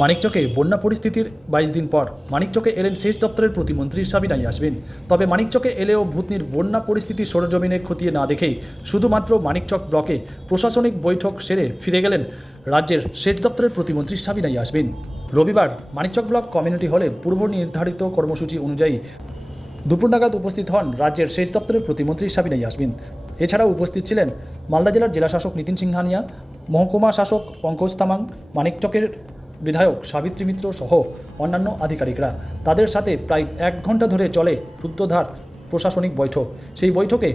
মানিকচকে বন্যা পরিস্থিতির 22 দিন পর মানিকচকে এলেন সেচ দপ্তরের প্রতিমন্ত্রী সাবিনা ইয়াসমিন। তবে মানিকচকে এলেও ভূতনির বন্যা পরিস্থিতি সরেজমিনে খতিয়ে না দেখেই শুধুমাত্র মানিকচক ব্লকে প্রশাসনিক বৈঠক সেরে ফিরে গেলেন রাজ্যের সেচ দপ্তরের প্রতিমন্ত্রী সাবিনা ইয়াসমিন। রবিবার মানিকচক ব্লক কমিউনিটি হলে পূর্ব নির্ধারিত কর্মসূচি অনুযায়ী দুপুর নাগাদ উপস্থিত হন রাজ্যের সেচ দপ্তরের প্রতিমন্ত্রী সাবিনা ইয়াসমিন। এছাড়াও উপস্থিত ছিলেন মালদা জেলার জেলাশাসক নিতিন সিংহানিয়া, মহকুমা শাসক পঙ্কজ তামাং, মানিকচকের বিধায়ক সাবিত্রী মিত্র সহ অন্যান্য আধিকারিকরা। তাদের সাথে প্রায় 1 ঘন্টা ধরে চলে রুদ্ধদ্বার প্রশাসনিক বৈঠক। সেই বৈঠকে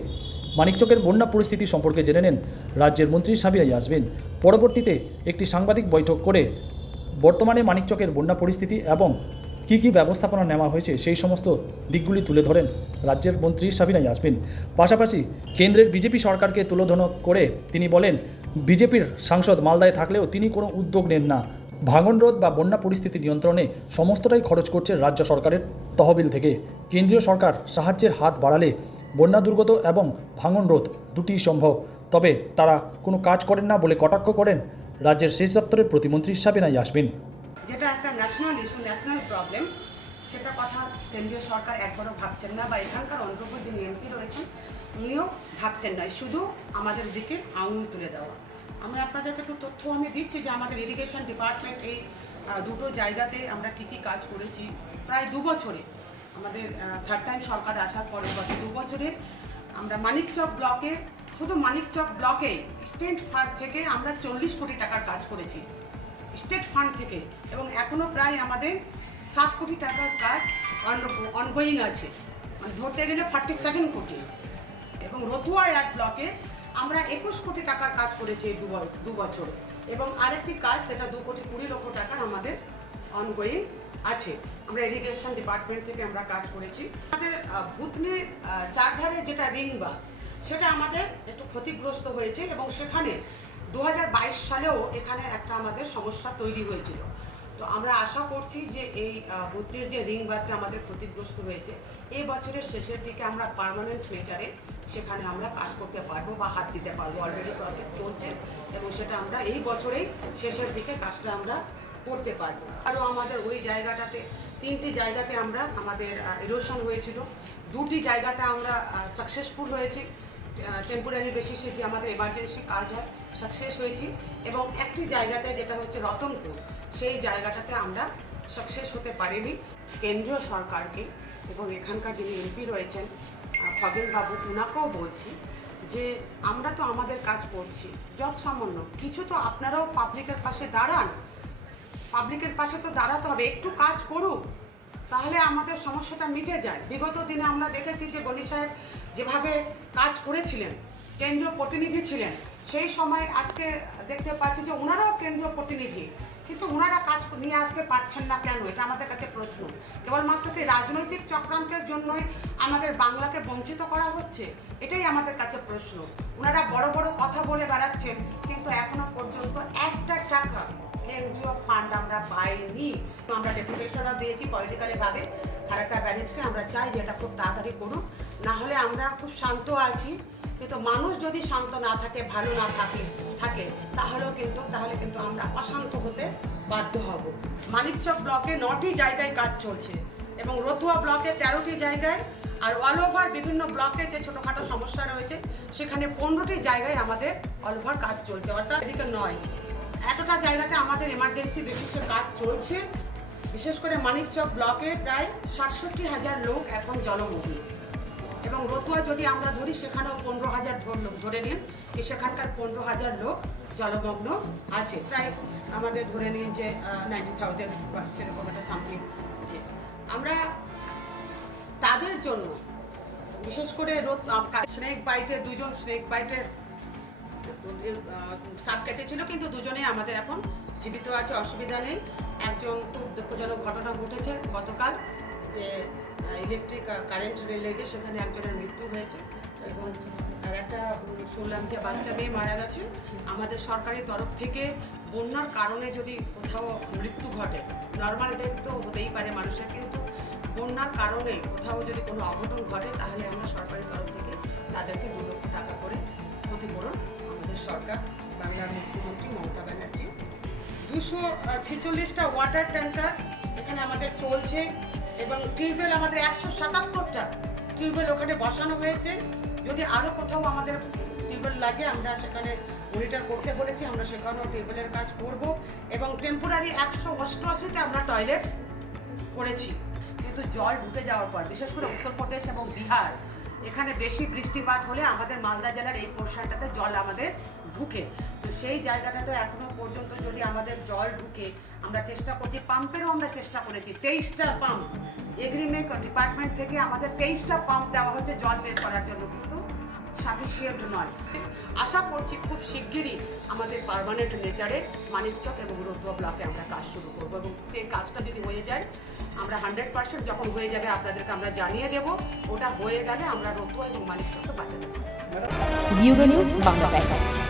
মানিকচকের বন্যা পরিস্থিতি সম্পর্কে জেনে নেন রাজ্যের মন্ত্রী সাবিনা ইয়াসমিন। পরবর্তীতে একটি সাংবাদিক বৈঠক করে বর্তমানে মানিকচকের বন্যা পরিস্থিতি এবং কী ব্যবস্থাপনা নেওয়া হয়েছে সেই সমস্ত দিকগুলি তুলে ধরেন রাজ্যের মন্ত্রী সাবিনা ইয়াসমিন। পাশাপাশি কেন্দ্রের বিজেপি সরকারকে তুলোধন করে তিনি বলেন, বিজেপির সাংসদ মালদায় থাকলেও তিনি কোনো উদ্যোগ নেন না। ভাঙন রোধ বা বন্যা পরিস্থিতি নিয়ন্ত্রণে সমস্তটাই খরচ করছে রাজ্য সরকারের তহবিল থেকে। কেন্দ্রীয় সরকার সাহায্যের হাত বাড়ালে বন্যা দুর্গত এবং ভাঙন রোধ দুটিই সম্ভব। তবে তারা কোনো কাজ করেন না বলে কটাক্ষ করেন রাজ্যের সেচ দপ্তরের প্রতিমন্ত্রী সাবিনা ইয়াসমিন। যেটা একটা ন্যাশনাল ইস্যু, ন্যাশনাল প্রবলেম, সেটা কথা কেন্দ্রীয় সরকার একবারও ভাবছেন না, বা এখানকার অন্তর্গত যিনি এমপি রয়েছেন উনিও ভাবছেন না। শুধু আমাদের দিকে আঙুল তুলে দেওয়া। আমি আপনাদেরকে একটু তথ্য দিচ্ছি যে আমাদের ইরিগেশন ডিপার্টমেন্ট এই দুটো জায়গাতে আমরা কী কাজ করেছি প্রায় 2 বছরে। আমাদের থার্ড টাইম সরকার আসার পরে গত 2 বছরে আমরা মানিকচক ব্লকে, শুধু মানিকচক ব্লকে স্টেট ফান্ড থেকে আমরা 40 কোটি টাকার কাজ করেছি স্টেট ফান্ড থেকে, এবং এখনও প্রায় আমাদের 7 কোটি টাকার কাজ অনগোয়িং আছে, মানে ধরতে গেলে 47 কোটি। এবং রতুয়া 1 ব্লকে আমরা 21 কোটি টাকার কাজ করেছি এই 2 বছর, এবং আরেকটি কাজ সেটা 2 কোটি 20 লক্ষ টাকার আমাদের অনগোয়িং আছে। আমরা ইরিগেশন ডিপার্টমেন্ট থেকে আমরা কাজ করেছি। আমাদের ভূতনির চারধারে যেটা রিং বা সেটা আমাদের একটু ক্ষতিগ্রস্ত হয়েছে, এবং সেখানে 2022 সালেও এখানে একটা আমাদের সমস্যা তৈরি হয়েছিল। তো আমরা আশা করছি যে এই ভূতনির যে রিং বাঁধটা আমাদের ক্ষতিগ্রস্ত হয়েছে, এই বছরের শেষের দিকে আমরা পার্মানেন্ট নেচারে সেখানে আমরা কাজ করতে পারবো বা হাত দিতে পারবো। অলরেডি প্রজেক্ট চলছে এবং সেটা আমরা এই বছরেই শেষের দিকে কাজটা আমরা করতে পারবো। আরও আমাদের ওই জায়গাটাতে 3টি জায়গাতে আমাদের ইরোশন হয়েছিল, 2টি জায়গাটা আমরা সাকসেসফুল হয়েছি। টেম্পোরারি বেসিসে যে আমাদের এমার্জেন্সি কাজ হয় সাকসেস হয়েছি, এবং একটি জায়গাতে যেটা হচ্ছে রতনপুর, সেই জায়গাটাতে আমরা সাকসেস হতে পারিনি। কেন্দ্রীয় সরকারকে এবং এখানকার যিনি এমপি রয়েছেন খগেন বাবু, ওনাকেও বলছি যে আমরা তো আমাদের কাজ করছি যৎসামান্য, কিছু তো আপনারাও পাবলিকের পাশে দাঁড়ান। পাবলিকের পাশে তো দাঁড়াতে হবে, একটু কাজ করুক, তাহলে আমাদের সমস্যাটা মিটে যায়। বিগত দিনে আমরা দেখেছি যে গনি সাহেব যেভাবে কাজ করেছিলেন, কেন্দ্রীয় প্রতিনিধি ছিলেন, সেই সময় আজকে দেখতে পাচ্ছি যে ওনারাও কেন্দ্রীয় প্রতিনিধি, কিন্তু ওনারা কাজ নিয়ে আসতে পারছেন না কেন? এটা আমাদের কাছে প্রশ্ন। কেবলমাত্র কি রাজনৈতিক চক্রান্তের জন্যই আমাদের বাংলাকে বঞ্চিত করা হচ্ছে? এটাই আমাদের কাছে প্রশ্ন। ওনারা বড় বড় কথা বলে বেড়াচ্ছেন, কিন্তু এখনো পর্যন্ত একটা টাকা কেন্দ্রীয় ফান্ড আমরা পাইনি। আমরা ডেপুটেশনও দিয়েছি পলিটিক্যালিভাবে ফারাক্কা ব্যারেজকে। আমরা চাই যে এটা খুব তাড়াতাড়ি করুক, না হলে আমরা খুব শান্ত আছি, কিন্তু মানুষ যদি শান্ত না থাকে, ভালো না থাকে তাহলে কিন্তু আমরা অশান্ত হতে বাধ্য হব। মানিকচক ব্লকে 9টি জায়গায় কাজ চলছে, এবং রতুয়া ব্লকে 13টি জায়গায়, আর অল ওভার বিভিন্ন ব্লকে যে ছোটোখাটো সমস্যা রয়েছে সেখানে 15টি জায়গায় আমাদের অল ওভার কাজ চলছে। অর্থাৎ এদিকে নয়, এতটা জায়গাতে আমাদের এমার্জেন্সি বেসিসে কাজ চলছে। বিশেষ করে মানিকচক ব্লকে প্রায় 67,000 লোক এখন জলমগ্ন, এবং রতুয়া যদি আমরা ধরি সেখানেও 15,000 লোক ধরে নিন, সেখানকার 15,000 লোক জলমগ্ন আছে। প্রায় আমাদের ধরে নিন যে 90,000 সেরকম একটা সামথিং আছে। আমরা তাদের জন্য বিশেষ করে স্নেক বাইটে 2জন স্নেক বাইটের সাপ কেটেছিল, কিন্তু 2জনেই আমাদের এখন জীবিত আছে, অসুবিধা নেই। একজন খুব দুঃখজনক ঘটনা ঘটেছে গতকাল, যে ইলেকট্রিক কারেন্ট লেগে সেখানে একজনের মৃত্যু হয়েছে, এবং আর একটা শুনলাম যে বাচ্চা মেয়ে মারা গেছে। আমাদের সরকারি তরফ থেকে বন্যার কারণে যদি কোথাও মৃত্যু ঘটে, নর্মাল ডেথ তো হতেই পারে মানুষের, কিন্তু বন্যার কারণে কোথাও যদি কোনো অঘটন ঘটে তাহলে আমরা সরকারি তরফ থেকে তাদেরকে 2 লক্ষ টাকা করে ক্ষতিপূরণ আমাদের সরকার, বাংলার মুখ্যমন্ত্রী মমতা ব্যানার্জি 246টা ওয়াটার ট্যাঙ্কার এখানে আমাদের চলছে এবং টিউবওয়েল আমাদের 177টা টিউবওয়েল ওখানে বসানো হয়েছে। যদি আরও কোথাও আমাদের টিউবওয়েল লাগে আমরা সেখানে মনিটর করতে বলেছি, আমরা সেখানেও টিউবওয়েলের কাজ করব এবং টেম্পোরারি 188টা আমরা টয়লেট করেছি। কিন্তু জল ঢুকে যাওয়ার পর বিশেষ করে উত্তরপ্রদেশ এবং বিহার এখানে বেশি বৃষ্টিপাত হলে আমাদের মালদা জেলার এই পোর্শনটাতে জল আমাদের ঢুকে, তো সেই জায়গাটাতে এখনো পর্যন্ত যদি আমাদের জল ঢুকে আমরা চেষ্টা করছি, পাম্পেরও আমরা চেষ্টা করেছি, 23টা পাম্প এগ্রিমেন্ট ডিপার্টমেন্ট থেকে আমাদের 23টা পাম্প দেওয়া হচ্ছে জল বের করার জন্য, কিন্তু সাফিসিয়েন্ট নয়। আশা করছি খুব শিগগিরই আমাদের পার্মানেন্ট নেচারে মানিকচক এবং রতুয়া ব্লকে আমরা কাজ শুরু করবো এবং সেই কাজটা যদি হয়ে যায় আমরা 100% যখন হয়ে যাবে আপনাদেরকে আমরা জানিয়ে দেব। ওটা হয়ে গেলে আমরা রতুয়া এবং মানিকচককে বাঁচাতে পারবো। Bureau news Bangla Times.